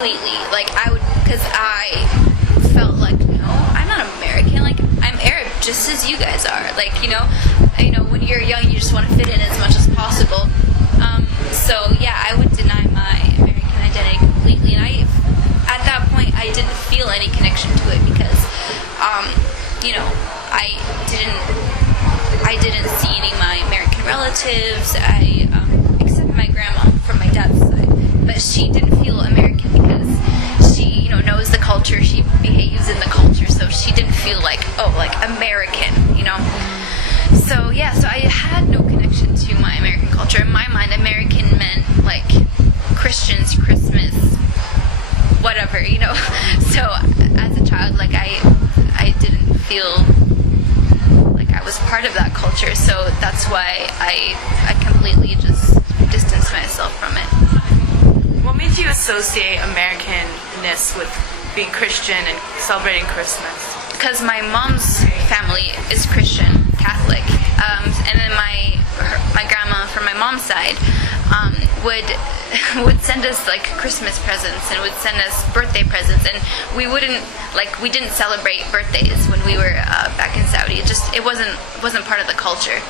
Completely. Like, I would, because I felt like, no, I'm not American. Like, I'm Arab, just as you guys are. Like, when you're young, you just want to fit in as much as possible. So yeah, I would deny my American identity completely, and at that point, I didn't feel any connection to it because, I didn't see any of my American relatives. Except my grandma from my dad's side, but she didn't feel American because she, knows the culture, she behaves in the culture, so she didn't feel like, American, So yeah, so I had no connection to my American culture. In my mind, American meant like Christians, Christmas, whatever, So as a child, like I didn't feel like I was part of that culture, so that's why I completely just distanced myself from it. What made you associate Americanness with being Christian and celebrating Christmas? Because my mom's family is Christian, Catholic, and then my grandma from my mom's side would send us like Christmas presents and would send us birthday presents, and we didn't celebrate birthdays when we were back in Saudi. It wasn't part of the culture.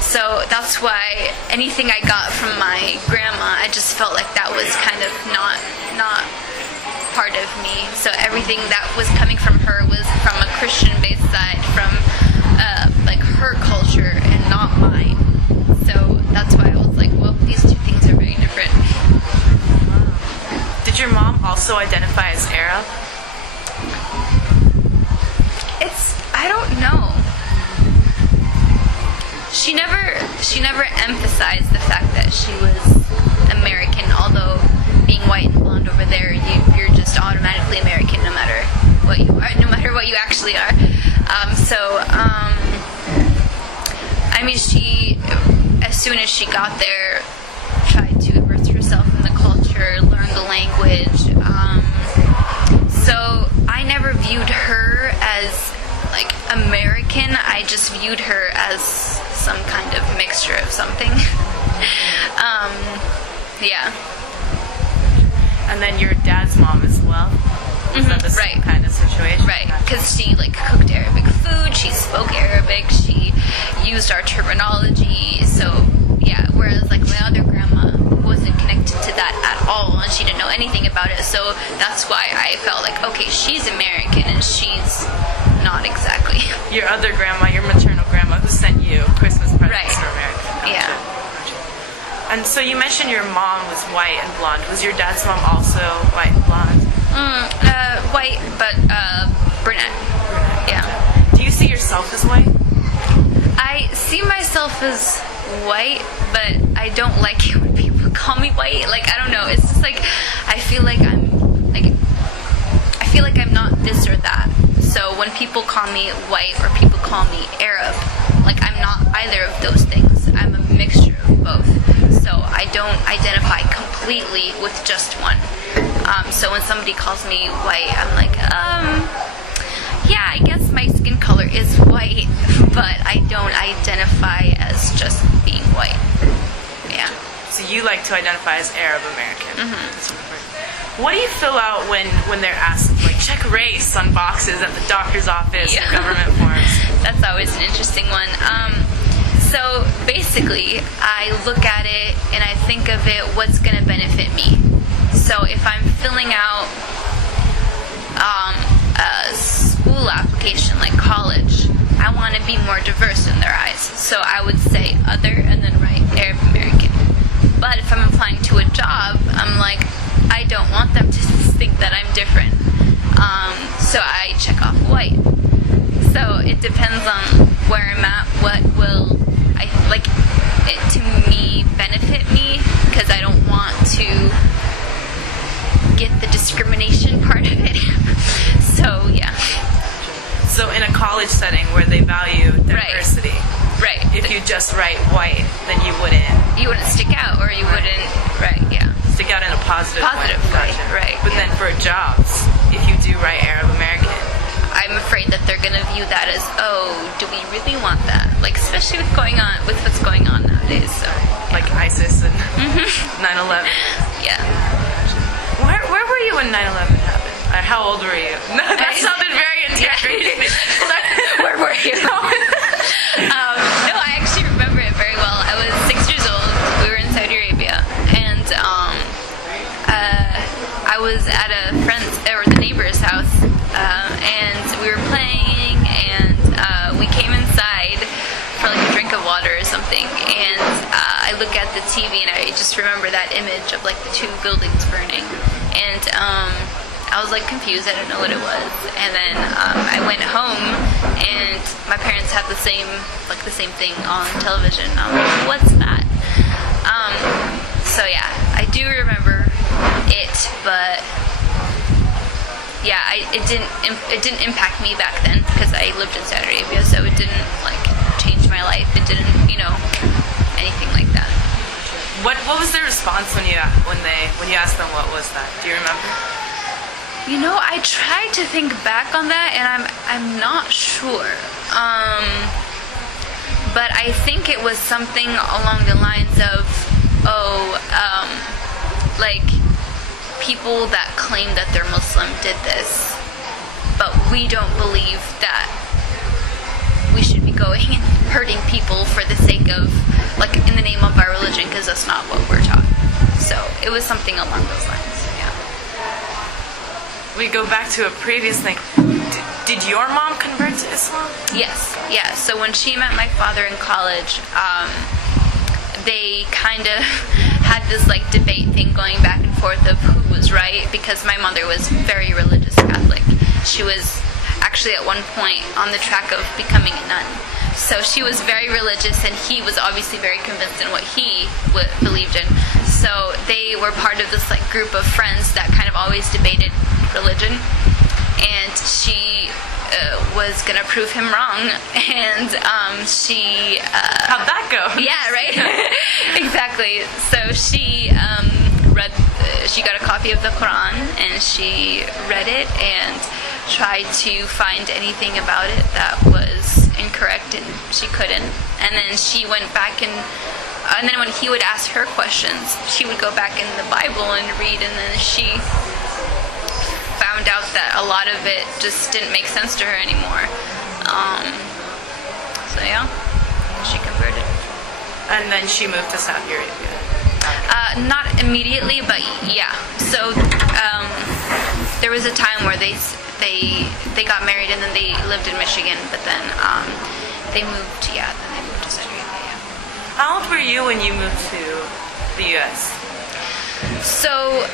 So that's why anything I got from my grandma, I just felt like that was kind of not part of me. So everything that was coming from her was from a Christian-based side, from like her culture and not mine. So that's why I was like, well, these two things are very different. Did your mom also identify as Arab? I don't know. She never emphasized the fact that she was American, although being white and blonde over there, you're just automatically American no matter what you are, no matter what you actually are. She, as soon as she got there, tried to immerse herself in the culture, learn the language. So I never viewed her as like American. I just viewed her as some kind of mixture of something. Yeah. And then your dad's mom as well? Was that the same kind of situation? Right, because she cooked Arabic food, she spoke Arabic, she used our terminology, so yeah, whereas like my other grandma wasn't connected to that at all, and she didn't know anything about it, so that's why I felt like, okay, she's American and she's not exactly. Your other grandma, your maternal grandma, who sent you Christmas presents Right. for American. Gotcha. Yeah. Gotcha. And so you mentioned your mom was white and blonde. Was your dad's mom also white and blonde? White, but brunette. Yeah. Do you see yourself as white? I see myself as white, but I don't like it when people call me white. Like, I don't know. It's just like I feel like I'm not this or that. So when people call me white or people call me Arab, like I'm not either of those things. I'm a mixture of both. So I don't identify completely with just one. So when somebody calls me white, I'm like, yeah, I guess my skin color is white, but I don't identify as just being white. Yeah. So you like to identify as Arab American. Mm-hmm. What do you fill out when they're asked, like, check race on boxes at the doctor's office or government forms? That's always an interesting one. So basically, I look at it and I think of it, what's going to benefit me. So if I'm filling out a school application like college, I want to be more diverse in their eyes. So I would say other and then write Arab American. But if I'm applying to a job, I'm like, I don't want them to think that I'm different. So I check off white. So it depends on where I'm at, what will it to me benefit me, because I don't want to get the discrimination part of it. So yeah. So in a college setting where they value diversity, right? If you just write white, then you wouldn't stick out, or you wouldn't, right? Yeah. Stick out in a positive way. Gotcha. Right. But then for jobs, if you do write Arab American, I'm afraid that they're going to view that as, oh, do we really want that? Like, especially with what's going on nowadays. So, like ISIS and 9/11. Yeah. when 9/11 happened? How old were you? No, that sounded very interrogating. Where were you? No, I actually remember it very well. I was 6 years old. We were in Saudi Arabia, and I was at a friend's or the neighbor's house, and we were playing, and we came inside for like a drink of water or something, and I look at the TV, and I just remember that image of like the two buildings burning, and I was like confused. I didn't know what it was, and then I went home, and my parents had the same thing on television. I'm like, what's that? So yeah, I do remember it, but yeah, it didn't impact me back then because I lived in Saudi Arabia, so it didn't like change my life. It didn't, anything like that. What was their response when you asked them what was that? Do you remember? I tried to think back on that, and I'm not sure. But I think it was something along the lines of, like people that claim that they're Muslim did this, but we don't believe that we should be going and hurting people for the sake of, like, in the name of our religion, because that's not what we're taught. So it was something along those lines. Yeah. We go back to a previous thing. Did your mom convert to Islam? Yes. Yeah. So when she met my father in college, they kind of had this like debate thing going back and forth of who was right, because my mother was very religious Catholic. She was actually at one point on the track of becoming a nun. So she was very religious, and he was obviously very convinced in what he believed in. So they were part of this like group of friends that kind of always debated religion, and she was gonna prove him wrong, and she how'd that go? Yeah, right. Exactly. So she she got a copy of the Quran, and she read it and tried to find anything about it that was incorrect, and she couldn't. And then she went back and then when he would ask her questions, she would go back in the Bible and read, and then she found out that a lot of it just didn't make sense to her anymore. So yeah, she converted. And then she moved to Saudi Arabia. Not immediately, but yeah. So there was a time where they got married, and then they lived in Michigan, but then they moved. Yeah, then they moved to Saudi Arabia. Yeah. How old were you when you moved to the U.S.? So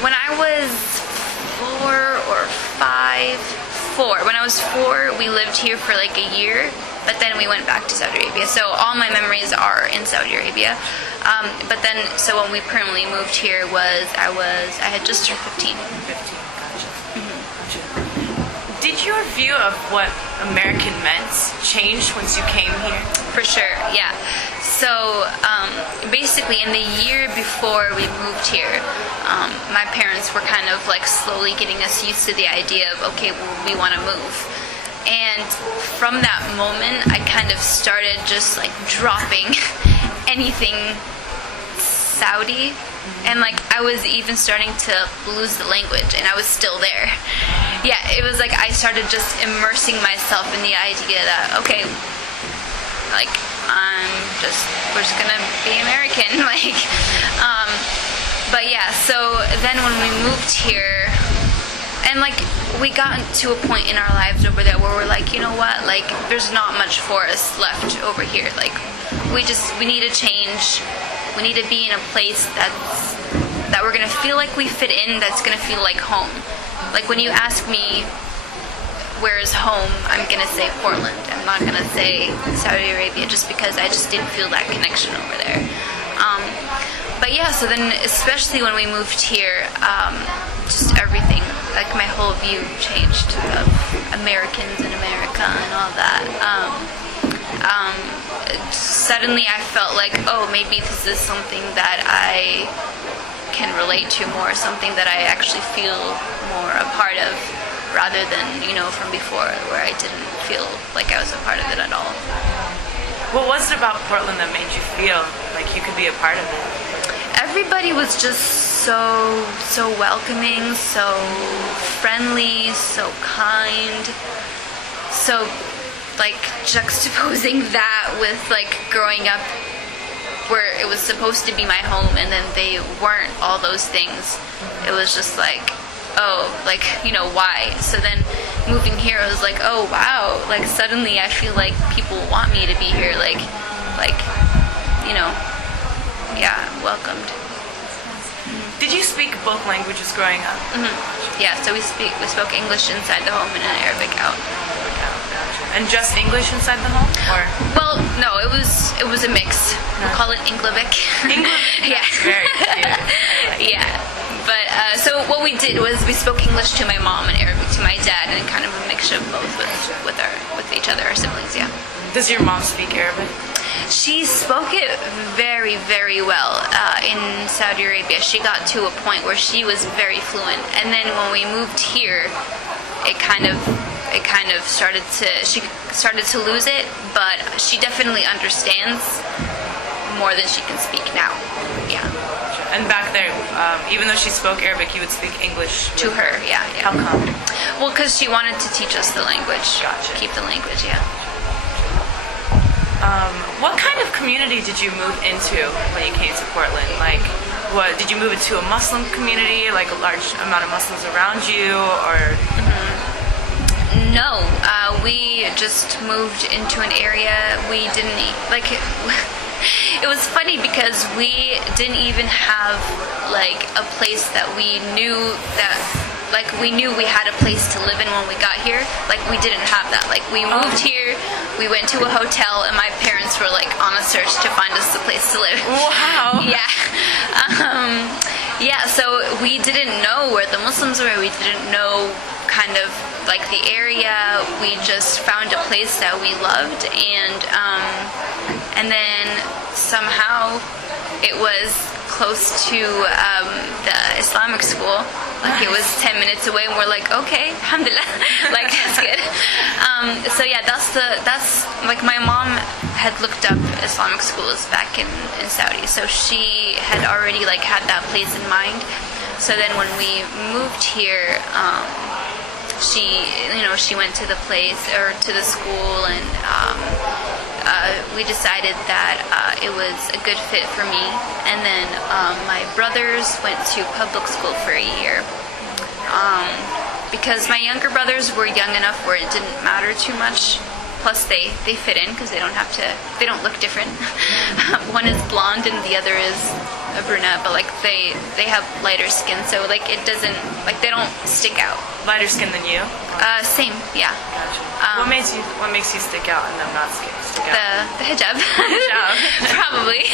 when I was 4, when I was 4, we lived here for like a year, but then we went back to Saudi Arabia. So all my memories are in Saudi Arabia. But then, so when we permanently moved here I had just turned 15. 15, gotcha. Gotcha. Did your view of what American meant change once you came here? For sure, yeah. So basically in the year before we moved here, my parents were kind of like slowly getting us used to the idea of, okay, well, we want to move. And from that moment, I kind of started just like dropping anything Saudi, and like I was even starting to lose the language, and I was still there. Yeah, it was like I started just immersing myself in the idea that, okay, like we're just gonna be American, like, but yeah, so then when we moved here, and like we got to a point in our lives over there where we're like, you know what, like there's not much for us left over here, like we need a change. We need to be in a place that we're gonna feel like we fit in, that's gonna feel like home. Like when you ask me where is home, I'm gonna say Portland. I'm not gonna say Saudi Arabia, just because I just didn't feel that connection over there. But yeah, so then especially when we moved here, just everything, like my whole view changed of Americans and America and all that. Suddenly I felt like, oh, maybe this is something that I can relate to more, something that I actually feel more a part of, rather than, from before, where I didn't feel like I was a part of it at all. What was it about Portland that made you feel like you could be a part of it? Everybody was just so welcoming, so friendly, so kind. So like juxtaposing that with like growing up where it was supposed to be my home and then they weren't all those things. It was just like, oh, like, you know, why? So then moving here, I was like, oh wow, like suddenly I feel like people want me to be here, like, you know, yeah, welcomed. Did you speak both languages growing up? Yeah, so we spoke English inside the home and then Arabic out. And just English inside the home, or? Well, no, it was a mix. We call it Inglovic. Yeah. Very cute. Yeah. But so what we did was we spoke English to my mom and Arabic to my dad, and kind of a mixture of both with each other, our siblings. Yeah. Does your mom speak Arabic? She spoke it very, very well in Saudi Arabia. She got to a point where she was very fluent, and then when we moved here, it kind of she started to lose it, but she definitely understands more than she can speak now. Yeah. And back there, even though she spoke Arabic, you would speak English To her, yeah. How come? Well, because she wanted to teach us the language. Gotcha. Keep the language, yeah. What kind of community did you move into when you came to Portland? Like, what did you move into a Muslim community, like a large amount of Muslims around you, or? No, we just moved into an area we didn't like. It was funny because we didn't even have like a place that we knew that. Like, we knew we had a place to live in when we got here. Like, we didn't have that. Like, we moved here, we went to a hotel, and my parents were, like, on a search to find us a place to live. Wow. Yeah. Yeah, so we didn't know where the Muslims were. We didn't know kind of, like, the area. We just found a place that we loved, and then somehow it was close to the Islamic school. Like, it was 10 minutes away, and we're like, okay, alhamdulillah, like, that's good. So yeah, that's like, my mom had looked up Islamic schools back in Saudi, so she had already like had that place in mind. So then when we moved here, she went to the place or to the school, and we decided that it was a good fit for me. And then my brothers went to public school for a year because my younger brothers were young enough where it didn't matter too much. Plus they fit in because they don't look different. One is blonde and the other is a brunette, but like they have lighter skin, so like it doesn't, like, they don't stick out. Lighter skin than you? Same, yeah. Gotcha. What makes you stick out and them not stick out? The hijab. Hijab. Probably.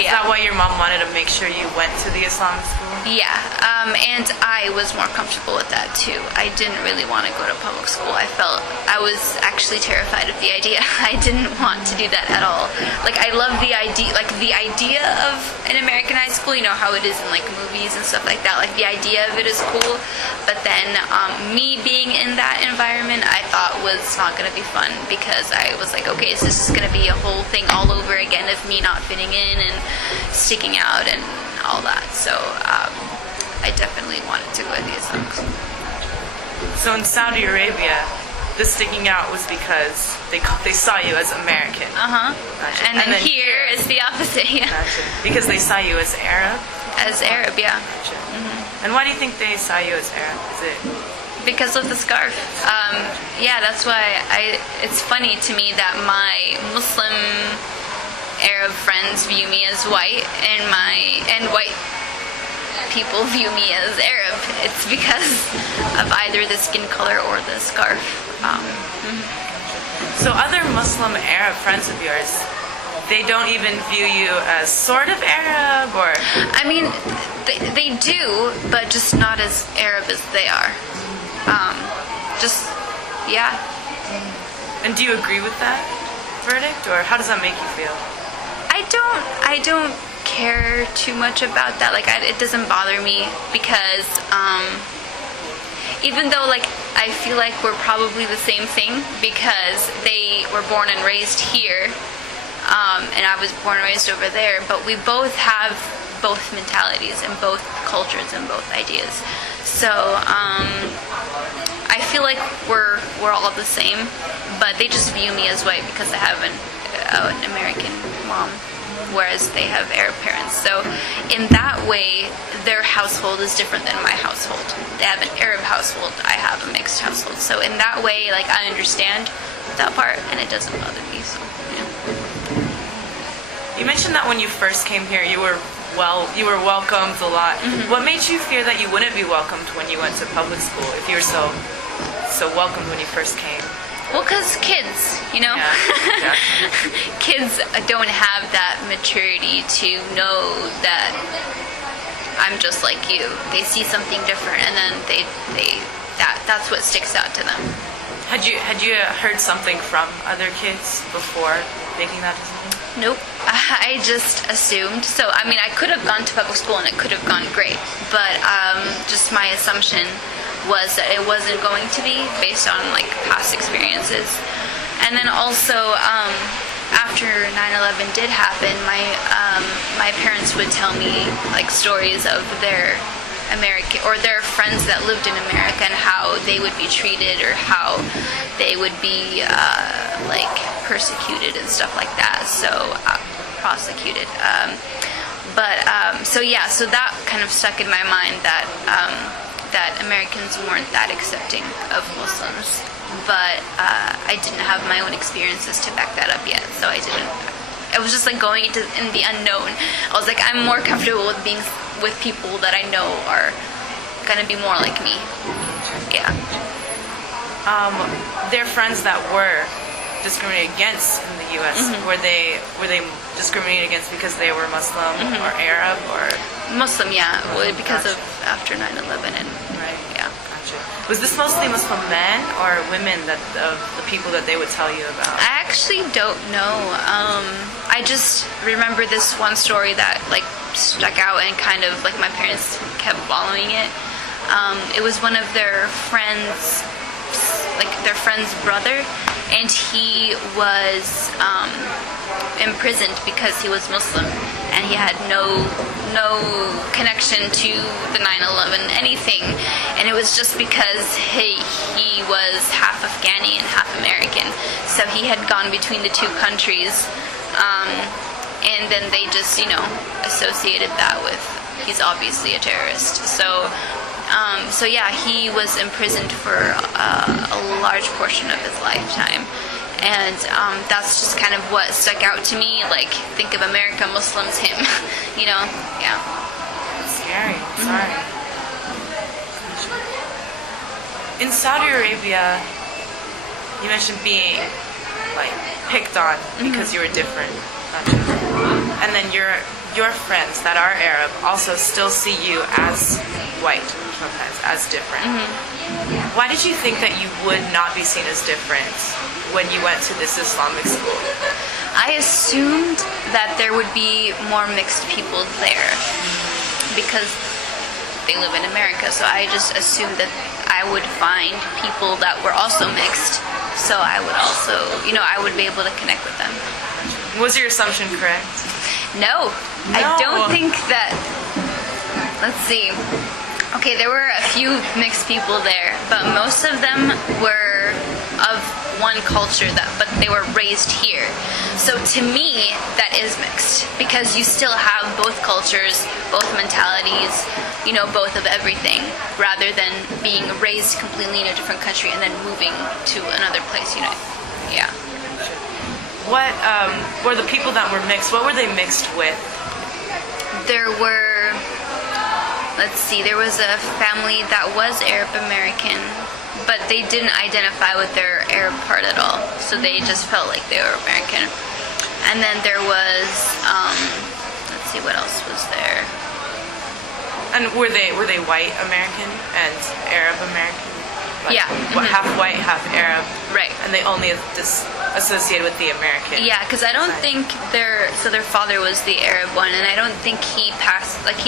Is that why your mom wanted to make sure you went to the Islamic school? Yeah, and I was more comfortable with that too. I didn't really want to go to public school. I was actually terrified of the idea. I didn't want to do that at all. Like, I love the idea of an American high school, you know how it is in like movies and stuff like that. Like, the idea of it is cool, but then me being in that environment, I thought was not going to be fun, because I was like, okay, so this is going to be a whole thing all over again of me not fitting in and sticking out and all that. So I definitely wanted to go to the Islamic school. So in Saudi Arabia, the sticking out was because they saw you as American. Gotcha. And then here it's the opposite. Yeah. Gotcha. Because they saw you as Arab. As Arab, yeah. Gotcha. And why do you think they saw you as Arab? Is it because of the scarf? Yeah, that's why it's funny to me that my Muslim Arab friends view me as white, and white people view me as Arab. It's because of either the skin color or the scarf. So other Muslim Arab friends of yours, they don't even view you as sort of Arab, or? I mean, they do, but just not as Arab as they are. Yeah. And do you agree with that verdict, or how does that make you feel? I don't care too much about that. Like, it doesn't bother me, because even though, like, I feel like we're probably the same thing, because they were born and raised here, and I was born and raised over there, but we both have both mentalities and both cultures and both ideas. So I feel like we're all the same, but they just view me as white because I have an American mom, whereas they have Arab parents. So in that way, their household is different than my household. They have an Arab household, I have a mixed household. So in that way, like, I understand that part, and it doesn't bother me. So yeah. You mentioned that when you first came here, you were welcomed a lot. What made you fear that you wouldn't be welcomed when you went to public school if you were so welcomed when you first came? Well, because kids, Yeah. kids don't have that maturity to know that I'm just like you. They see something different, and then that's what sticks out to them. Had you heard something from other kids before making that decision? Nope. I just assumed. So, I mean, I could have gone to public school and it could have gone great, but just my assumption was that it wasn't going to be based on like past experiences. And then also, after 9/11 did happen, my parents would tell me like stories of their their friends that lived in America and how they would be treated or how they would be like persecuted and stuff like that. So prosecuted. So that kind of stuck in my mind that that Americans weren't that accepting of Muslims, but I didn't have my own experiences to back that up yet, so I didn't. I was just like going into in the unknown. I was like, I'm more comfortable with being with people that I know are gonna be more like me. Yeah. Their friends that were discriminated against in the U.S. Were they discriminated against because they were Muslim or Arab or Muslim? Yeah, because Gotcha. of after 9/11 and right? yeah. Gotcha. Was this mostly Muslim men or women that of the people that they would tell you about? I actually don't know. I just remember this one story that like stuck out and kind of like my parents kept following it. It was one of their friends, like their friend's brother, and he was imprisoned because he was Muslim and he had no connection to the 9/11 anything, and it was just because he was half Afghani and half American, so he had gone between the two countries, and then they just associated that with he's obviously a terrorist. So yeah, he was imprisoned for a large portion of his lifetime. And that's just kind of what stuck out to me. Like, think of America, Muslims, him. Yeah. It's scary. Sorry. In Saudi Arabia, you mentioned being like picked on because you were different, not just. And then your friends that are Arab also still see you as white sometimes, as different. Why did you think that you would not be seen as different when you went to this Islamic school? I assumed that there would be more mixed people there because they live in America. So I just assumed that I would find people that were also mixed. So I would also, I would be able to connect with them. Was your assumption correct? No. I don't think that. Let's see. Okay, there were a few mixed people there, but most of them were of one culture but they were raised here. So to me, that is mixed because you still have both cultures, both mentalities, both of everything, rather than being raised completely in a different country and then moving to another place. Yeah. What were the people that were mixed? What were they mixed with? There were, there was a family that was Arab American, but they didn't identify with their Arab part at all, so they just felt like they were American. And then there was, what else was there? And were they white American and Arab American? Like, Yeah. Half white, half Arab. Right. And they only associated with the American. Yeah, because I don't think their father was the Arab one, and I don't think he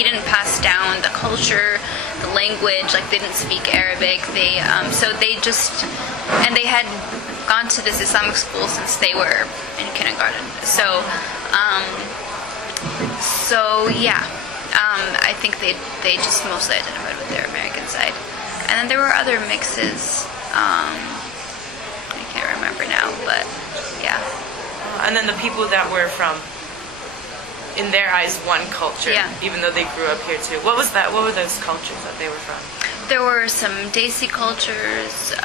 didn't pass down the culture, the language, like they didn't speak Arabic. They they had gone to this Islamic school since they were in kindergarten. So yeah, I think they just mostly identified with their American side. And then there were other mixes. I can't remember now, but yeah. And then the people that were from, in their eyes, one culture, Yeah. even though they grew up here too. What was that? What were those cultures that they were from? There were some Desi cultures,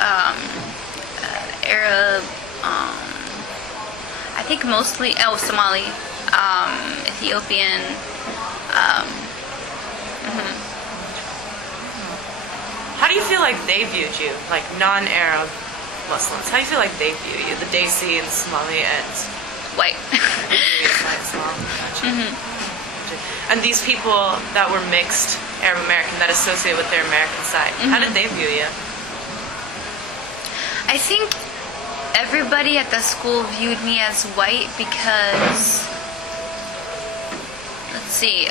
Arab, I think mostly, Somali, Ethiopian. How do you feel like they viewed you, like non-Arab Muslims? How do you feel like they view you, the Desi and Somali and White. Islam? And these people that were mixed Arab American, that associate with their American side, how did they view you? I think everybody at the school viewed me as white because, let's see,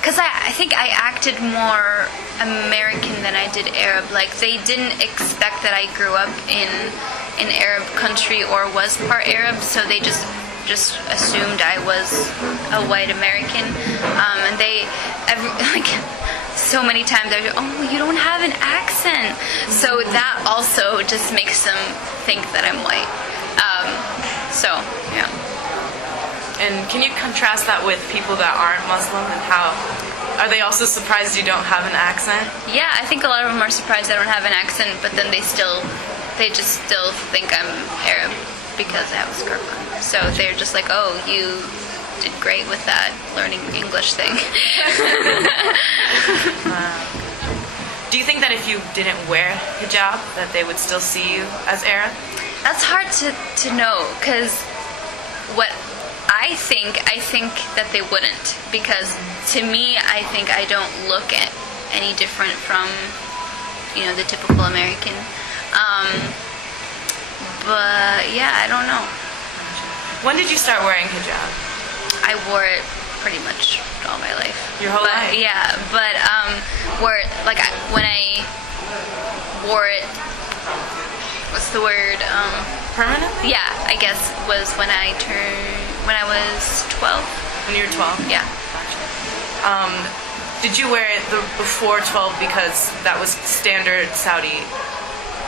because I think I acted more American than I did Arab. Like, they didn't expect that I grew up in an Arab country or was part Arab, so they just assumed I was a white American. And like, so many times they're like, oh, you don't have an accent. So that also just makes them think that I'm white. So, yeah. And can you contrast that with people that aren't Muslim, and how are they also surprised you don't have an accent? Yeah, I think a lot of them are surprised I don't have an accent, but then they just still think I'm Arab because I have a scarf on. So they're just like, oh, you did great with that learning English thing. Do you think that if you didn't wear hijab, that they would still see you as Arab? That's hard to know, because what I think that they wouldn't, because to me, I think I don't look any different from, the typical American. But yeah, I don't know. When did you start wearing hijab? I wore it pretty much all my life. Your whole life? Yeah, but when I wore it, what's the word? Permanently? Yeah, I guess was when I was 12. When you were 12? Yeah. Gotcha. Did you wear it before 12 because that was standard Saudi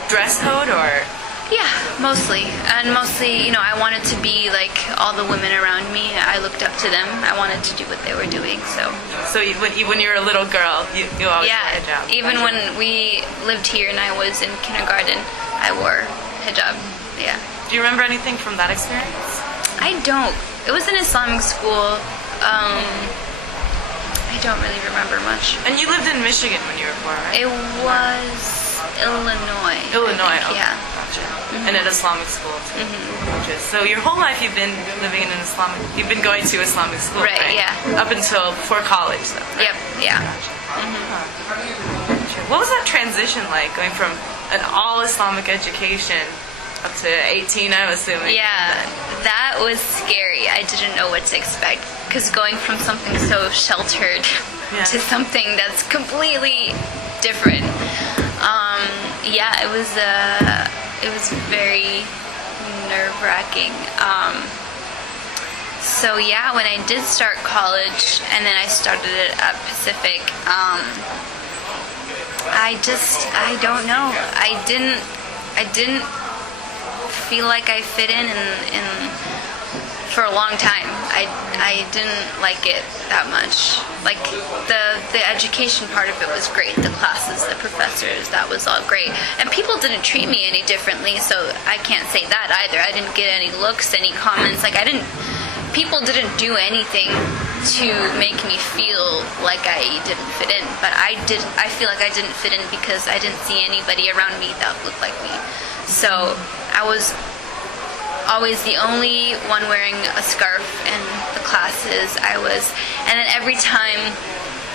dress code, or? Yeah, mostly. And mostly, I wanted to be like all the women around me. I looked up to them. I wanted to do what they were doing, so. So when you were a little girl, you always wore hijab? Even when we lived here and I was in kindergarten, I wore hijab, yeah. Do you remember anything from that experience? I don't. It was an Islamic school. I don't really remember much. And you lived in Michigan when you were 4, right? It was Illinois. Illinois, I think, okay. yeah. Gotcha. And an Islamic school too. Gotcha. So your whole life you've been living in you've been going to Islamic school, Right, yeah. Up until before college, though, right? Yep, yeah. Gotcha. What was that transition like, going from an all Islamic education up to 18, I'm assuming? Yeah, that was scary. I didn't know what to expect, because going from something so sheltered to something that's completely different. Yeah, it was very nerve-wracking. So yeah, when I did start college, and then I started it at Pacific, I don't know. I didn't feel like I fit in for a long time. I didn't like it that much. Like, the education part of it was great. The classes, the professors, that was all great. And people didn't treat me any differently, so I can't say that either. I didn't get any looks, any comments. Like, people didn't do anything to make me feel like I didn't fit in. But I feel like I didn't fit in because I didn't see anybody around me that looked like me. So I was always the only one wearing a scarf in the classes. And then every time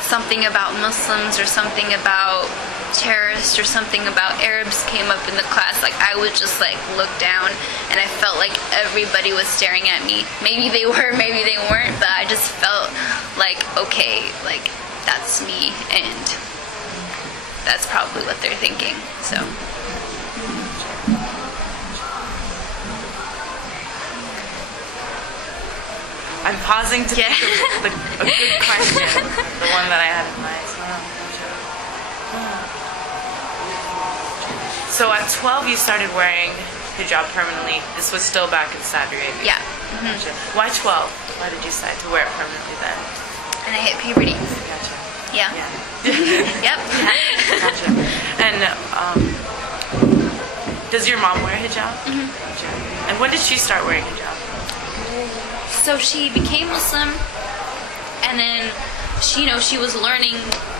something about Muslims or something about terrorists or something about Arabs came up in the class, like, I would just like look down, and I felt like everybody was staring at me. Maybe they were, maybe they weren't, but I just felt like, okay, like, that's me, and that's probably what they're thinking. So I'm pausing to Yeah. think of a good question. The one that I had in mind. So at 12, you started wearing hijab permanently. This was still back in Saudi Arabia. Yeah. Gotcha. Why 12? Why did you decide to wear it permanently then? And I hit puberty. Gotcha. Yeah. Yeah. Yep. Gotcha. And does your mom wear hijab? Mm-hmm. Gotcha. And when did she start wearing hijab? So she became Muslim, and then she was learning.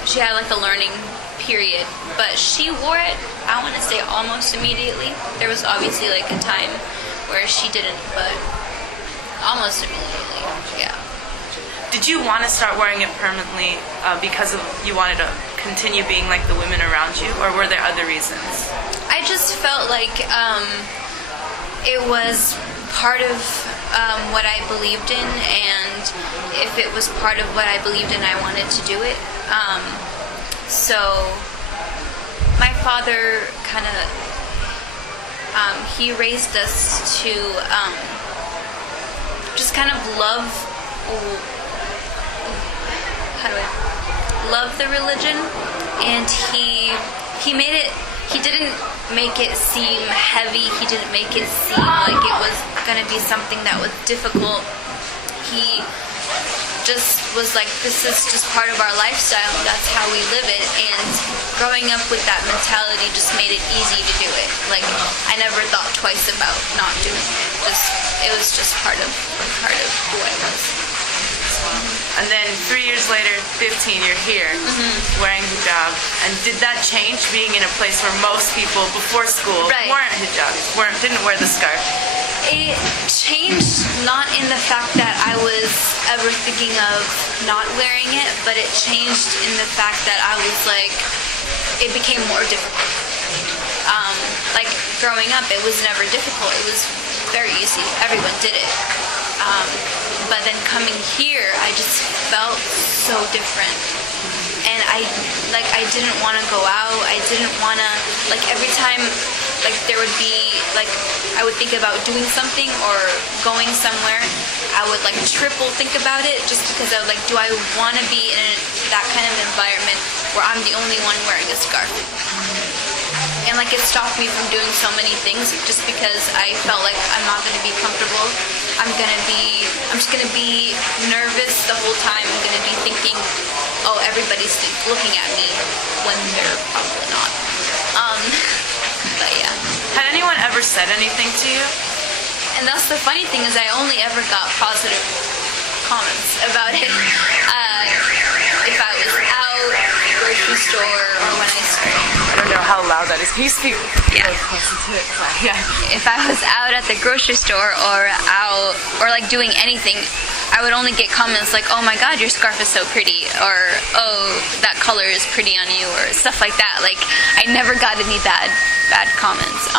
She had like a learning period, but she wore it, I want to say, almost immediately. There was obviously like a time where she didn't, but almost immediately. Yeah. Did you want to start wearing it permanently because of you wanted to continue being like the women around you, or were there other reasons? I just felt like it was part of what I believed in, and if it was part of what I believed in, I wanted to do it. So my father kind of he raised us to just kind of love the religion, and he made it. He didn't make it seem heavy. He didn't make it seem like it was going to be something that was difficult. He just was like, this is just part of our lifestyle. That's how we live it. And growing up with that mentality just made it easy to do it. Like, I never thought twice about not doing it. It was just part of who I was. And then 3 years later, 15, you're here wearing hijab. And did that change being in a place where most people before school weren't hijabs, didn't wear the scarf? It changed not in the fact that I was ever thinking of not wearing it, but it changed in the fact that I was like, it became more difficult. Like growing up, it was never difficult. It was very easy. Everyone did it. But then coming here, I just felt so different. And I didn't want to go out. I didn't want to, like, every time, like, there would be, like, I would think about doing something or going somewhere, I would, like, triple think about it just because I was like, do I want to be in that kind of environment where I'm the only one wearing a scarf? And, like, it stopped me from doing so many things just because I felt like I'm not going to be comfortable. I'm just going to be nervous the whole time. I'm going to be thinking, oh, everybody's looking at me when they're probably not. But yeah. Had anyone ever said anything to you? And that's the funny thing is I only ever got positive comments about it. If I was out, grocery store, or when I started. I don't know how loud that is. Can you speak? Yeah. Yeah. If I was out at the grocery store or out or like doing anything, I would only get comments like, "Oh my God, your scarf is so pretty," or "Oh, that color is pretty on you," or stuff like that. Like I never got any bad comments.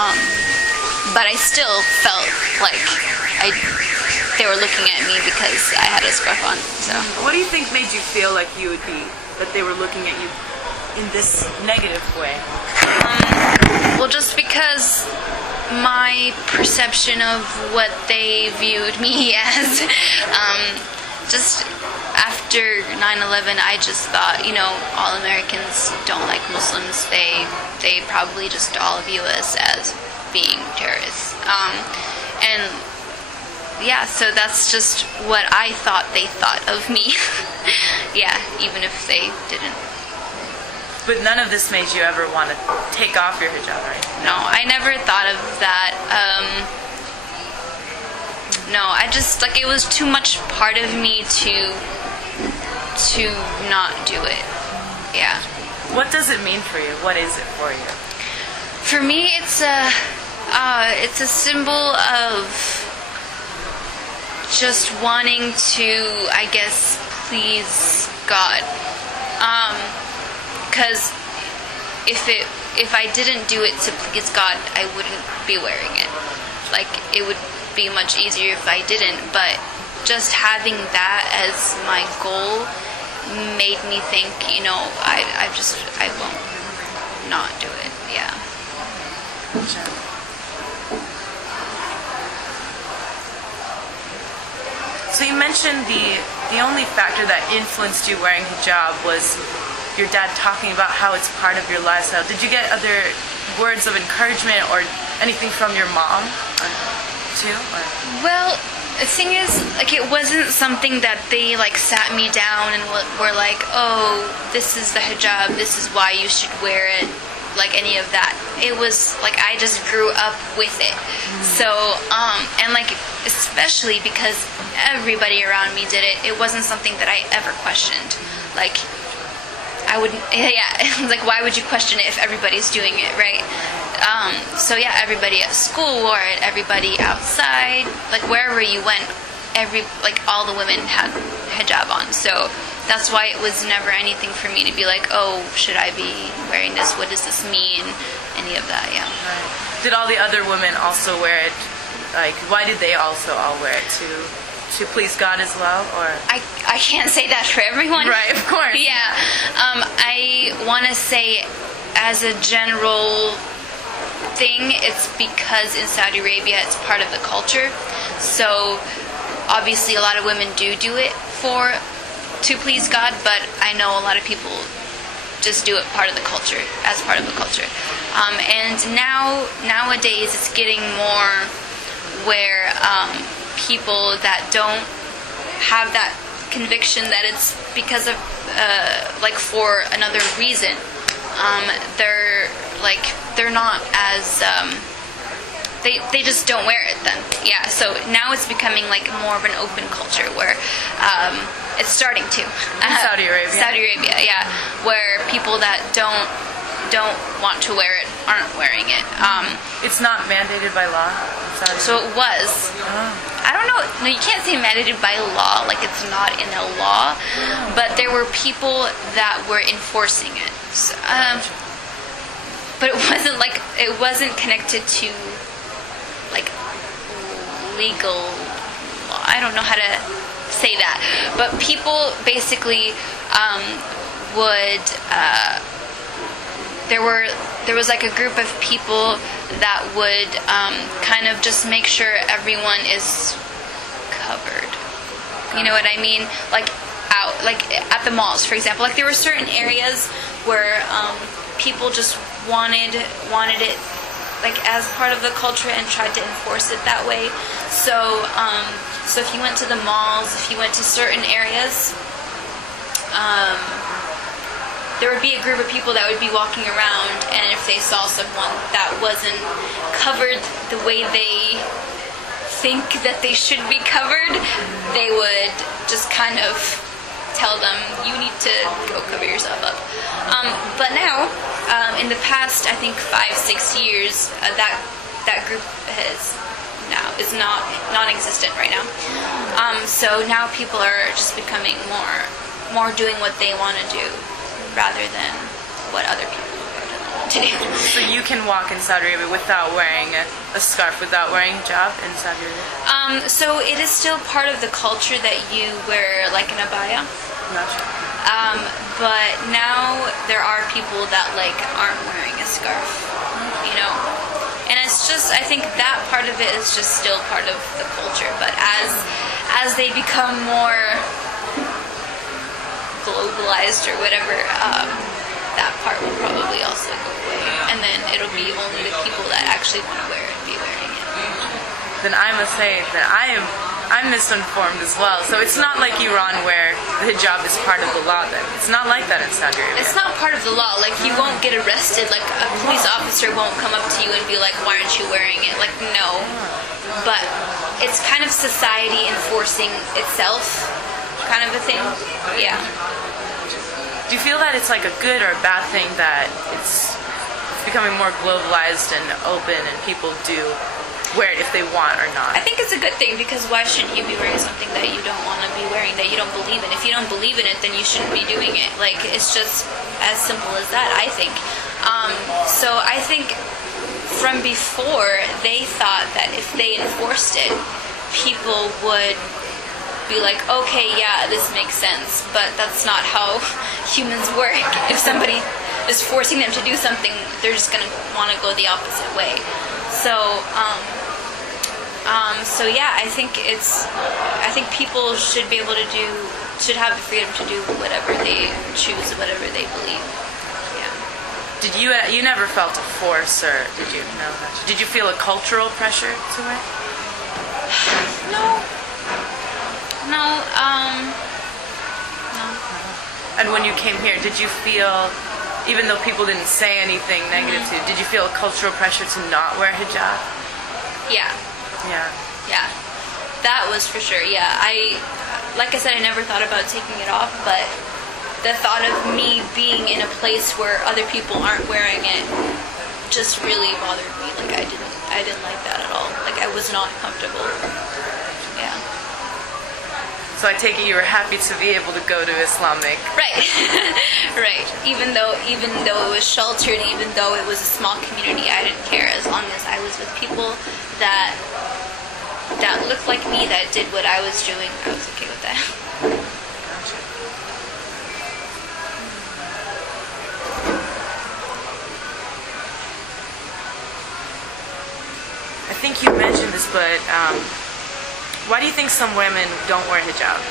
But I still felt like they were looking at me because I had a scarf on. So. What do you think made you feel like you would be that they were looking at you in this negative way? Well, just because my perception of what they viewed me as, just after 9/11, I just thought, all Americans don't like Muslims. They probably just all view us as being terrorists. And yeah, so that's just what I thought they thought of me. Yeah, even if they didn't. But none of this made you ever want to take off your hijab, right? No, I never thought of that. No, I just, like, it was too much part of me to not do it. Yeah. What does it mean for you? What is it for you? For me, it's a symbol of just wanting to, I guess, please God. Because if I didn't do it to please God, I wouldn't be wearing it. Like, it would be much easier if I didn't, but just having that as my goal made me think, I won't not do it. Yeah. So you mentioned the only factor that influenced you wearing hijab was your dad talking about how it's part of your lifestyle. Did you get other words of encouragement or anything from your mom too? Or? Well, the thing is, like, it wasn't something that they, like, sat me down and were like, oh, this is the hijab, this is why you should wear it, like, any of that. It was, like, I just grew up with it. So, and, like, especially because everybody around me did it, it wasn't something that I ever questioned. Like, I wouldn't, yeah, like, why would you question it if everybody's doing it, right? So yeah, everybody at school wore it, everybody outside, like, wherever you went, all the women had hijab on. So that's why it was never anything for me to be like, oh, should I be wearing this? What does this mean? Any of that, yeah. Right. Did all the other women also wear it? Like, why did they also all wear it to please God as well, or? I can't say that for everyone. Right, of course. Yeah. I want to say, as a general thing, it's because in Saudi Arabia it's part of the culture. So obviously a lot of women do it to please God, but I know a lot of people just do it as part of the culture. And nowadays it's getting more where people that don't have that conviction that it's because of like for another reason, they're not as they just don't wear it then. Yeah, so now it's becoming like more of an open culture where it's starting to in Saudi Arabia, yeah, where people that don't want to wear it aren't wearing it. It's not mandated by law in Saudi Arabia? So it was. I don't know. No, you can't say mandated by law, like it's not in a law, but there were people that were enforcing it. So, but it wasn't connected to like legal law. I don't know how to say that, but people basically would. There was like a group of people that would kind of just make sure everyone is covered. You know what I mean? Like at the malls, for example. Like there were certain areas where people just wanted it like as part of the culture and tried to enforce it that way. So if you went to the malls, if you went to certain areas, there would be a group of people that would be walking around, and if they saw someone that wasn't covered the way they think that they should be covered, they would just kind of tell them, you need to go cover yourself up. But now, in the past, I think 5-6 years, that group is non-existent right now. So now people are just becoming more doing what they want to do, rather than what other people want to do. So you can walk in Saudi Arabia without wearing a scarf, without wearing hijab in Saudi Arabia? So it is still part of the culture that you wear like an abaya. Gotcha. But now there are people that like aren't wearing a scarf, you know. And it's just, I think that part of it is just still part of the culture. But as they become more globalized or whatever, that part will probably also go away, and then it'll be only the people that actually want to wear it be wearing it. Then I must say that I'm misinformed as well. So it's not like Iran where the hijab is part of the law then. It's not like that in Saudi Arabia. It's not part of the law. Like you won't get arrested. Like a police officer won't come up to you and be like, why aren't you wearing it? Like, no. But it's kind of society enforcing itself kind of a thing. Yeah. Do you feel that it's like a good or a bad thing that it's becoming more globalized and open and people do wear it if they want or not? I think it's a good thing, because why shouldn't you be wearing something that you don't want to be wearing, that you don't believe in? If you don't believe in it, then you shouldn't be doing it. Like, it's just as simple as that, I think. So I think from before, they thought that if they enforced it, people would be like, okay, yeah, this makes sense, but that's not how humans work. If somebody is forcing them to do something, they're just going to want to go the opposite way. So So yeah, I think people should be able to should have the freedom to do whatever they choose, whatever they believe. Yeah. Did you never felt a force, or did you? No. Did you feel a cultural pressure to it? No. No. No. And when you came here, did you feel, even though people didn't say anything negative to you, did you feel a cultural pressure to not wear hijab? Yeah. Yeah. Yeah. That was for sure. Yeah. Like I said, I never thought about taking it off, but the thought of me being in a place where other people aren't wearing it just really bothered me. Like I didn't like that at all. Like I was not comfortable. Yeah. So I take it you were happy to be able to go to Islamic. Right. Right. Even though it was sheltered, even though it was a small community, I didn't care as long as I was with people that looked like me, that did what I was doing. I was okay with that. Gotcha. I think you mentioned this, but why do you think some women don't wear hijab?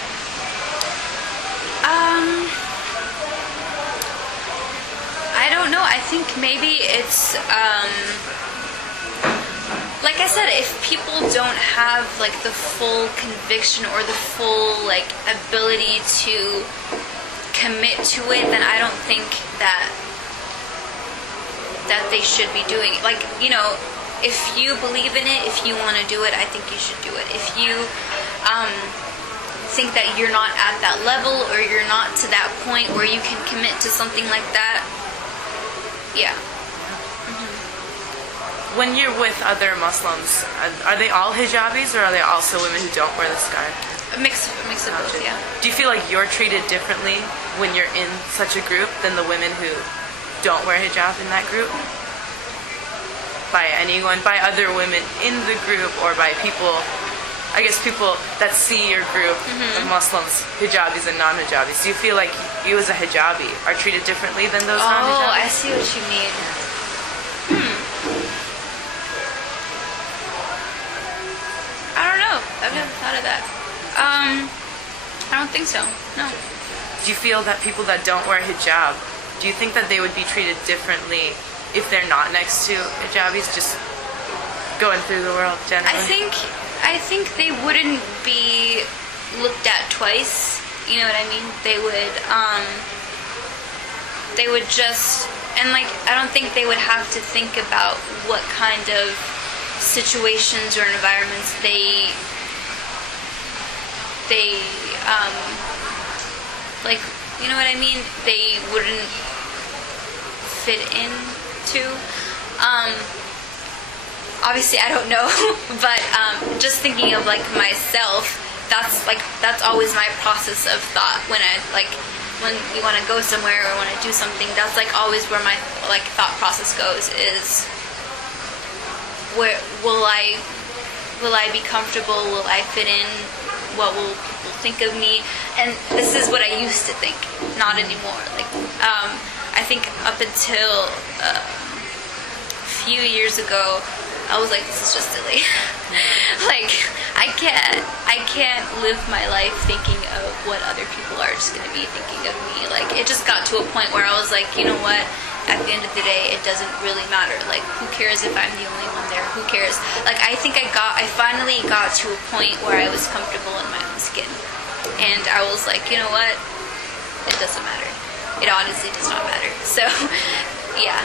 I don't know. I think maybe it's like I said, if people don't have like the full conviction or the full like ability to commit to it, then I don't think that they should be doing it. Like, you know, if you believe in it, if you want to do it, I think you should do it. If you think that you're not at that level, or you're not to that point where you can commit to something like that, yeah. When you're with other Muslims, are they all hijabis, or are they also women who don't wear the scarf? A mix of both, yeah. Do you feel like you're treated differently when you're in such a group than the women who don't wear hijab in that group? By anyone, by other women in the group, or by people, I guess people that see your group of Muslims, hijabis and non-hijabis. Do you feel like you as a hijabi are treated differently than those non-hijabis? Oh, I see what you mean. I don't know. I've never thought of that. I don't think so. No. Do you feel that people that don't wear hijab, do you think that they would be treated differently if they're not next to hijabis, just going through the world generally? I think they wouldn't be looked at twice. You know what I mean? They would just, and like, I don't think they would have to think about what kind of situations or environments they like, you know what I mean? They wouldn't fit into. Obviously, I don't know, but just thinking of like myself, that's always my process of thought when you want to go somewhere or want to do something. That's like always where my like thought process goes, is where will I be comfortable? Will I fit in? What will people think of me? And this is what I used to think, not anymore. Like I think up until a few years ago, I was like, this is just silly. Like I can't live my life thinking of what other people are just gonna be thinking of me. Like it just got to a point where I was like, you know what? At the end of the day, it doesn't really matter. Like, who cares if I'm the only one there? Who cares? Like, I think I finally got to a point where I was comfortable in my own skin. And I was like, you know what? It doesn't matter. It honestly does not matter. So, yeah.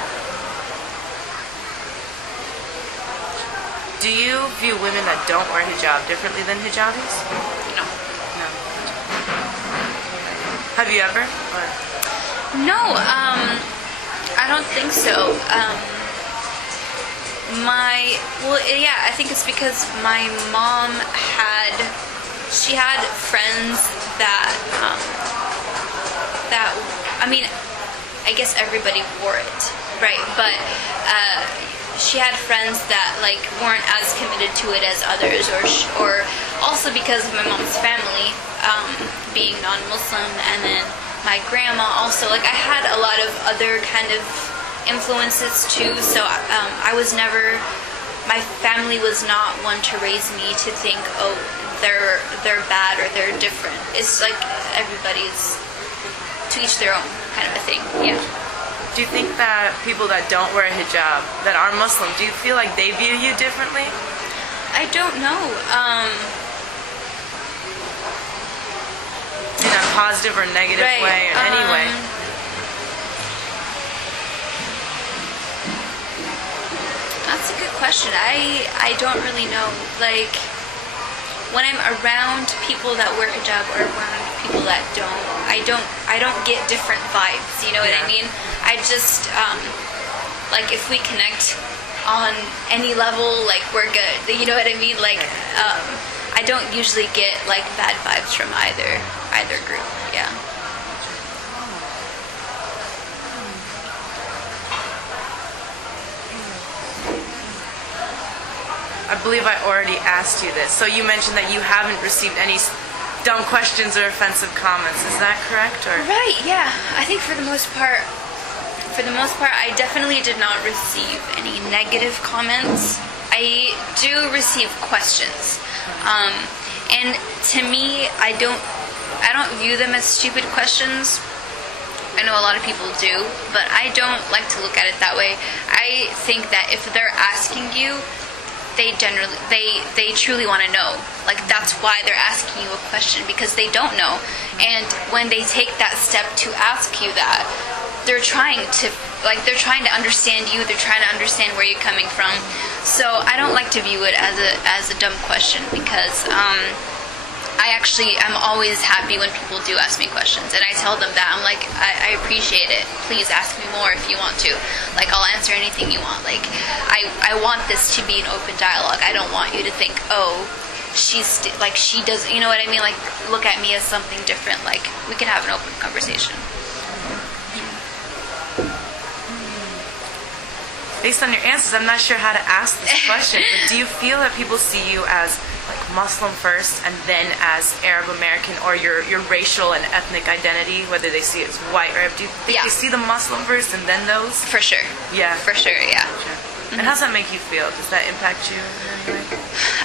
Do you view women that don't wear hijab differently than hijabis? No. No. Have you ever? Or? No, I don't think so. I think it's because my mom had friends that I mean, I guess everybody wore it, right? But she had friends that like weren't as committed to it as others, or also because of my mom's family being non-Muslim, and then my grandma also. Like I had a lot of other kind of influences too, so I was never my family was not one to raise me to think, oh, they're bad or they're different. It's like everybody's to each their own kind of a thing. Yeah. Do you think that people that don't wear a hijab, that are Muslim, do you feel like they view you differently? I don't know. In a positive or negative Right, way, or any way? That's a good question. I don't really know. Like, when I'm around people that wear hijab or around people that don't, I don't get different vibes. You know what I Yeah. mean? I just like if we connect on any level, like we're good. You know what I mean? Like, I don't usually get like bad vibes from either group. Yeah. I believe I already asked you this. So you mentioned that you haven't received any dumb questions or offensive comments. Is that correct? Or Right, yeah. I think for the most part, I definitely did not receive any negative comments. I do receive questions. And to me, I don't view them as stupid questions. I know a lot of people do, but I don't like to look at it that way. I think that if they're asking you, they truly want to know. Like, that's why they're asking you a question, because they don't know. And when they take that step to ask you that, they're trying to understand you. They're trying to understand where you're coming from. So I don't like to view it as a dumb question, because I'm always happy when people do ask me questions, and I tell them that I'm like, I appreciate it. Please ask me more if you want to. Like, I'll answer anything you want. Like, I want this to be an open dialogue. I don't want you to think, oh, she does, you know what I mean? Like, look at me as something different. Like, we can have an open conversation. based on your answers, I'm not sure how to ask this question, but do you feel that people see you as like Muslim first and then as Arab American, or your racial and ethnic identity, whether they see it as white or Arab? Do you think they see the Muslim first and then those? For sure. Yeah. For sure, yeah. Sure. And how does that make you feel? Does that impact you in any way?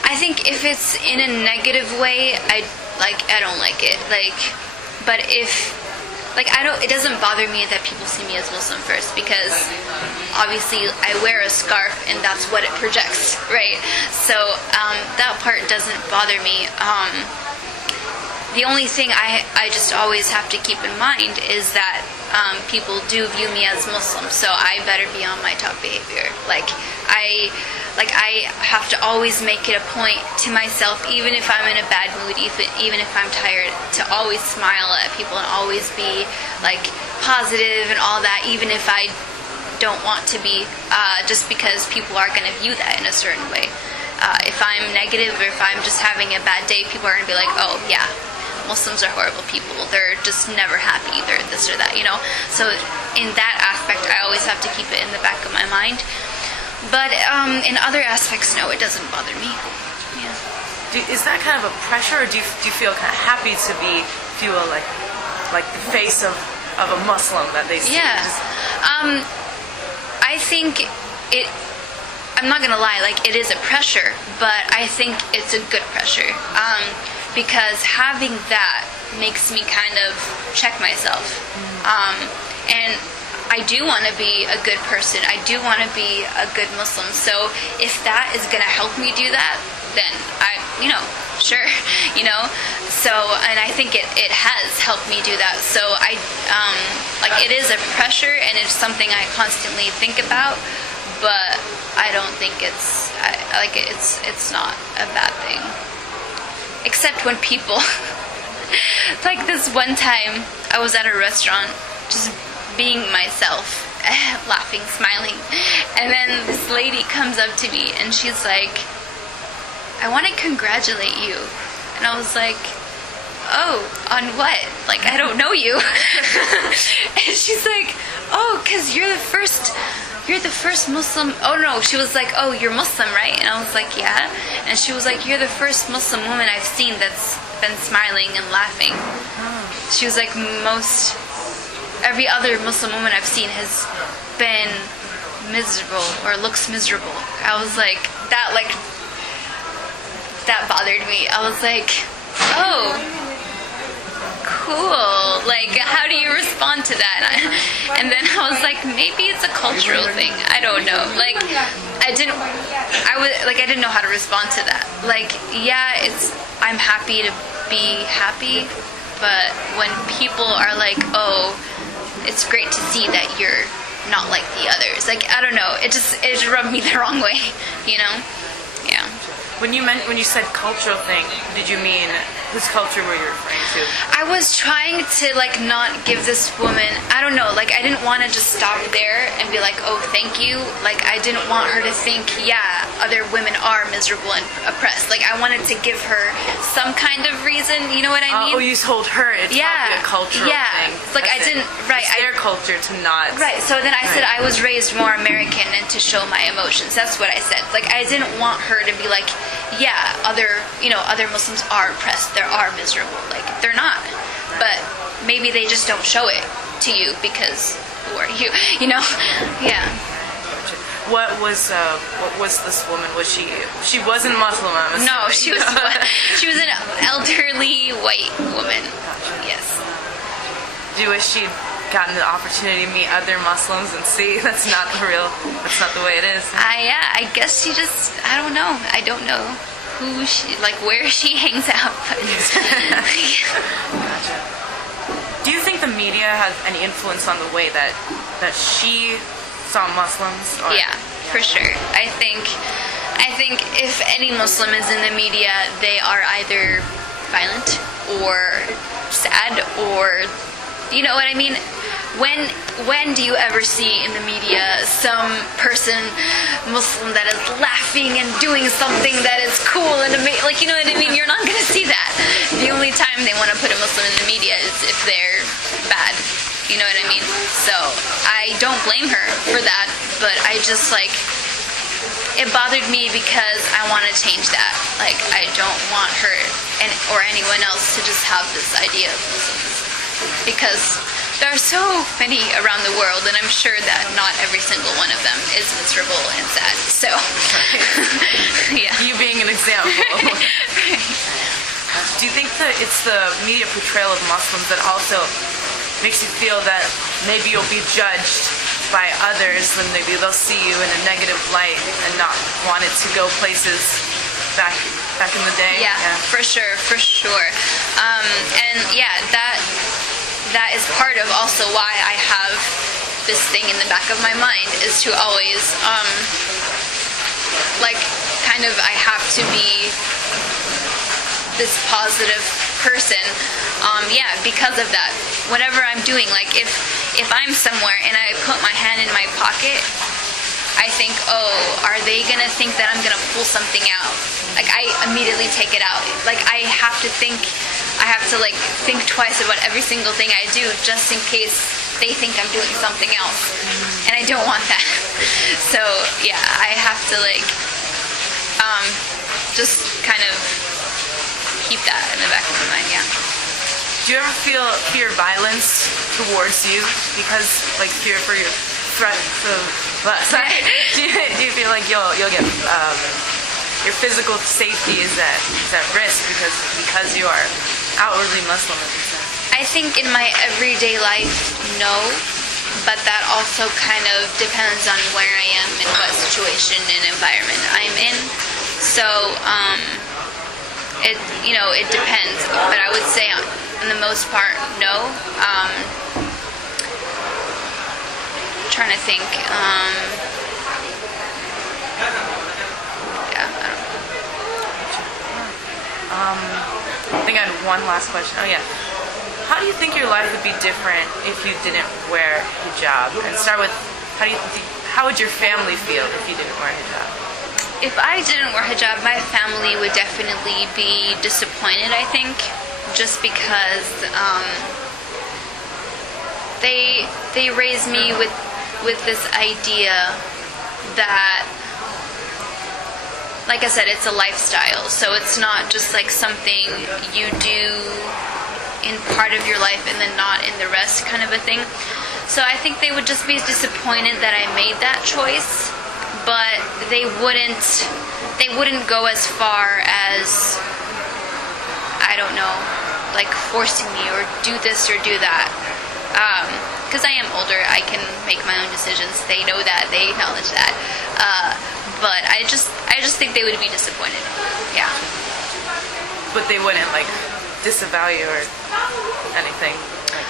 I think if it's in a negative way, I don't like it. But if it doesn't bother me that people see me as Muslim first, because obviously I wear a scarf and that's what it projects, right? So that part doesn't bother me. The only thing I just always have to keep in mind is that people do view me as Muslim, so I better be on my top behavior. I have to always make it a point to myself, even if I'm in a bad mood, even if I'm tired, to always smile at people and always be positive and all that, even if I don't want to be, just because people are going to view that in a certain way. If I'm negative or if I'm just having a bad day, people are going to be like, oh yeah, Muslims are horrible people. They're just never happy. They're this or that, you know? So in that aspect, I always have to keep it in the back of my mind. But in other aspects, no, it doesn't bother me. Yeah. Is that kind of a pressure, or do you feel kind of happy to feel like the face of a Muslim that they see? Yeah. I think it... I'm not gonna lie, it is a pressure, but I think it's a good pressure. Because having that makes me kind of check myself. And I do want to be a good person. I do want to be a good Muslim. So if that is going to help me do that, then sure, So, and I think it has helped me do that. So it is a pressure, and it's something I constantly think about. But I don't think it's not a bad thing. Except when people, this one time, I was at a restaurant, just being myself, laughing, smiling, and then this lady comes up to me and she's like, I want to congratulate you. And I was like, oh, on what? I don't know you. And she's like, oh, because you're the first Muslim. Oh no, she was like, oh, you're Muslim, right? And I was like, yeah. And she was like, you're the first Muslim woman I've seen that's been smiling and laughing. She was like, every other Muslim woman I've seen has been miserable or looks miserable. I was like, that bothered me. I was like, oh, cool. Like, how do you respond to that? And then I was like, maybe it's a cultural thing. I don't know. Like, I didn't know how to respond to that. Like, yeah, I'm happy to be happy, but when people are like, oh, it's great to see that you're not like the others. Like, I don't know. It just rubbed me the wrong way, you know? Yeah. When you said cultural thing, did you mean whose culture were you referring to? I was trying to like not give this woman, I don't know, like I didn't want to just stop there and be like, oh, thank you. Like I didn't want her to think, yeah, other women are miserable and oppressed. Like I wanted to give her some kind of reason, you know what I mean? Oh, you told her it's probably a cultural thing. Like I didn't, right. It's their culture to not. Right, so then I said I was raised more American and to show my emotions. That's what I said. Like I didn't want her to be like, yeah, other Muslims are oppressed. There are miserable. Like they're not. But maybe they just don't show it to you because who are you? You know? Yeah. What was this woman? Was she wasn't Muslim? No, she was an elderly white woman. Yes. Do you wish she'd gotten the opportunity to meet other Muslims and see that's not the way it is? I guess she just, I don't know. I don't know who she, like where she hangs out. Gotcha. Do you think the media has any influence on the way that she saw Muslims? Or? Yeah, for sure. I think if any Muslim is in the media, they are either violent or sad or, you know what I mean? When do you ever see in the media some person, Muslim, that is laughing and doing something that is cool and like, you know what I mean? You're not going to see that. The only time they want to put a Muslim in the media is if they're bad. You know what I mean? So I don't blame her for that, but I just like, it bothered me because I want to change that. Like I don't want her or anyone else to just have this idea of Muslims, because there are so many around the world, and I'm sure that not every single one of them is miserable and sad. So, yeah. You being an example. Right. Do you think that it's the media portrayal of Muslims that also makes you feel that maybe you'll be judged by others, and maybe they'll see you in a negative light and not want it to go places back in the day? Yeah. For sure. And yeah, that is part of also why I have this thing in the back of my mind, is to always like kind of, I have to be this positive person, because of that. Whatever I'm doing, like if I'm somewhere and I put my hand in my pocket, I think, oh, are they gonna think that I'm gonna pull something out? Like I immediately take it out. Like I have to think twice about every single thing I do, just in case they think I'm doing something else, and I don't want that. So yeah, I have to just kind of keep that in the back of my mind. Yeah. Do you ever feel fear violence towards you because like fear for your threat of do you feel like you'll get your physical safety is at risk because you are outwardly Muslim? I think in my everyday life, no, but that also kind of depends on where I am and what situation and environment I'm in. So it depends, but I would say on the most part, no. Trying to think. Yeah, I don't know. I think I had one last question. Oh yeah. How do you think your life would be different if you didn't wear hijab? And start with, how would your family feel if you didn't wear hijab? If I didn't wear hijab, my family would definitely be disappointed, I think, just because they raised me with this idea that, like I said, it's a lifestyle. So it's not just like something you do in part of your life and then not in the rest, kind of a thing. So I think they would just be disappointed that I made that choice, but they wouldn't go as far as, I don't know, like forcing me or do this or do that. Because I am older, I can make my own decisions. They know that, they acknowledge that. But I just think they would be disappointed. Yeah. But they wouldn't like disavow you or anything. Like,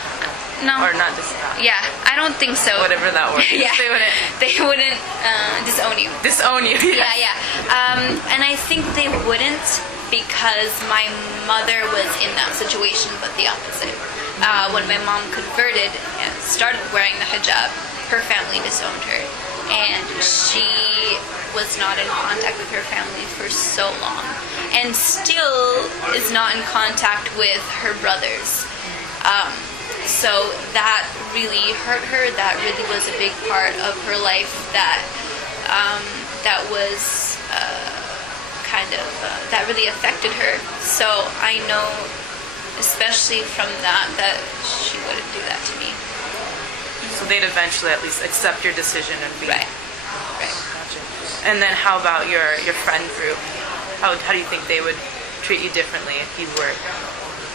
No. or not disavow. Yeah, I don't think so. Whatever that word is. Yeah. They wouldn't Disown you. disown you. Yeah. And I think they wouldn't because my mother was in that situation, but the opposite. When my mom converted and started wearing the hijab, her family disowned her. And she was not in contact with her family for so long. And still is not in contact with her brothers. So that really hurt her. That really was a big part of her life that was that really affected her. So I know, especially from that she wouldn't do that to me. So they'd eventually at least accept your decision and be Right. Gotcha. And then how about your friend group? How do you think they would treat you differently if you were?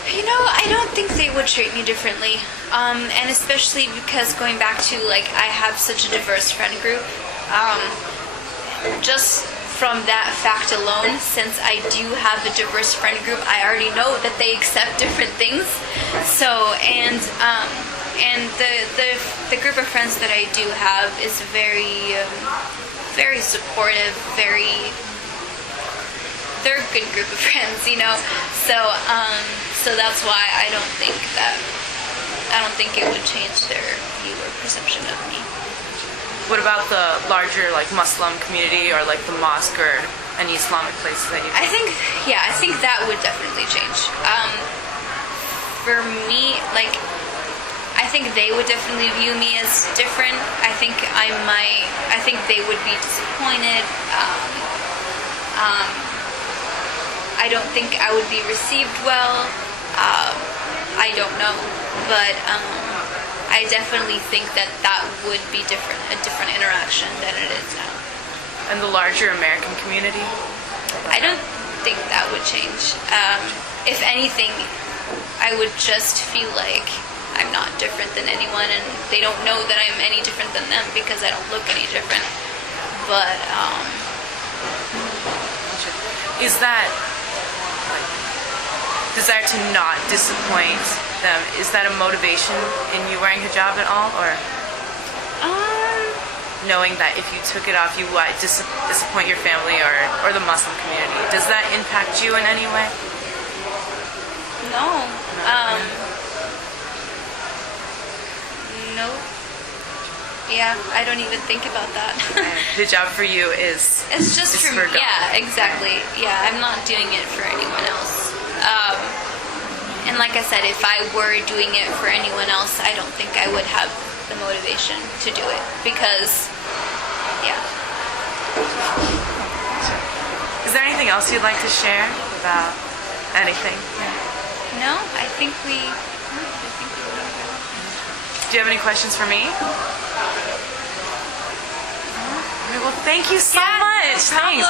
You know, I don't think they would treat me differently. And especially because going back to, like, I have such a diverse friend group. Just from that fact alone, since I do have a diverse friend group, I already know that they accept different things. So, and the group of friends that I do have is very, very supportive, they're a good group of friends, you know. So that's why I don't think it would change their view or perception of me. What about the larger like Muslim community or like the mosque or any Islamic places that you? I think that would definitely change. For me, like, I think they would definitely view me as different. I think they would be disappointed. I don't think I would be received well. I don't know, but I definitely think that would be a different interaction than it is now. And the larger American community? I don't think that would change. If anything, I would just feel like I'm not different than anyone, and they don't know that I'm any different than them because I don't look any different. But is that like, desire to not disappoint them, is that a motivation in you wearing hijab at all, or knowing that if you took it off you would disappoint your family or the Muslim community? Does that impact you in any way? no. No. Yeah, I don't even think about that. Hijab for you is It's just is for for me. God. Yeah, exactly. Yeah, I'm not doing it for anyone else. And like I said, if I were doing it for anyone else, I don't think I would have the motivation to do it because, yeah. Is there anything else you'd like to share about anything? No, I think we. Do you have any questions for me? Well, thank you so much. Thanks.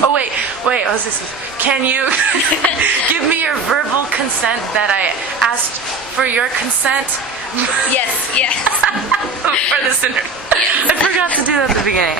Oh wait. What was this? Can you give me your verbal consent that I asked for your consent? Yes. For this interview. I forgot to do that at the beginning.